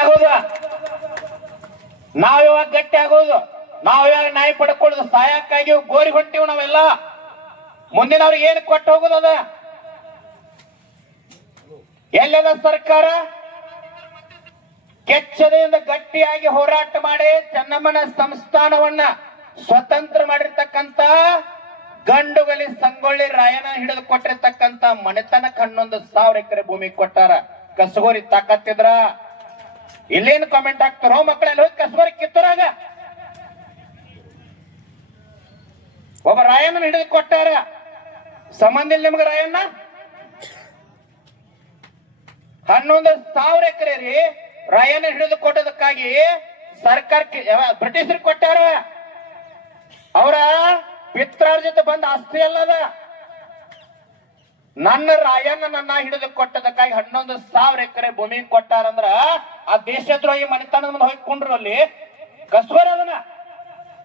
ಆಗೋದು, ನಾವ್ ಇವಾಗ ಗಟ್ಟಿ ಆಗೋದು, ನಾವ್ ಇವಾಗ ನಾಯಿ ಪಡ್ಕೊಳ್ಳೋದು, ಸಾಯಕ್ಕಾಗಿ ಗೋರಿ ಹೊಂಟಿವ್ ನಾವೆಲ್ಲ. ಮುಂದಿನವ್ರಿಗೆ ಏನು ಕೊಟ್ಟು ಹೋಗೋದದ? ಎಲ್ಲದ ಸರ್ಕಾರ ಕೆಚ್ಚದೆಯಿಂದ ಗಟ್ಟಿಯಾಗಿ ಹೋರಾಟ ಮಾಡಿ ಚೆನ್ನಮ್ಮನ ಸಂಸ್ಥಾನವನ್ನ ಸ್ವತಂತ್ರ ಮಾಡಿರ್ತಕ್ಕಂತ ಗಂಡುಗಲಿ ಸಂಗೊಳ್ಳಿ ರಾಯನ ಹಿಡಿದು ಕೊಟ್ಟಿರ್ತಕ್ಕಂತ ಮನೆತನಕ್ಕೆ 11,000 ಎಕರೆ ಭೂಮಿ ಕೊಟ್ಟಾರ. ಕಸಗೋರಿ ತಾಕತ್ತಿದ್ರ ಇಲ್ಲೇನು ಕಾಮೆಂಟ್ ಹಾಕ್ತಾರೋ ಮಕ್ಕಳೆಲ್ಲ ಹೋಗಿ ಕಸಗೋರಿ ಕಿತ್ತೂರಾಗ ಒಬ್ಬ ರಾಯನ ಹಿಡಿದು ಕೊಟ್ಟಾರ. ಸಂಬಂಧ ಇಲ್ಲ ನಿಮ್ಗೆ ರಾಯಣ್ಣ? 11,000 ಎಕರೆ ರೀ ರಾಯನ ಹಿಡಿದು ಕೊಟ್ಟದಕ್ಕಾಗಿ ಸರ್ಕಾರಕ್ಕೆ ಬ್ರಿಟಿಷರು ಕೊಟ್ಟಾರ. ಅವರ ಪಿತ್ರಾರ್ಜಿತ ಬಂದ ಆಸ್ತಿ ಅಲ್ಲದ. ನನ್ನ ರಾಯಣ್ಣ ಹಿಡಿದು ಕೊಟ್ಟದಕ್ಕಾಗಿ 11,000 ಎಕರೆ ಭೂಮಿ ಕೊಟ್ಟಾರಂದ್ರ ಆ ದೇಶದ್ರೋಹಿ ಮನೆತನದ ಮುಂದೆ ಹೋಗಿ ಕುಂಡ್ರು ಅಲ್ಲಿ ಕಸ್ಕೋರ ಅದನ್ನ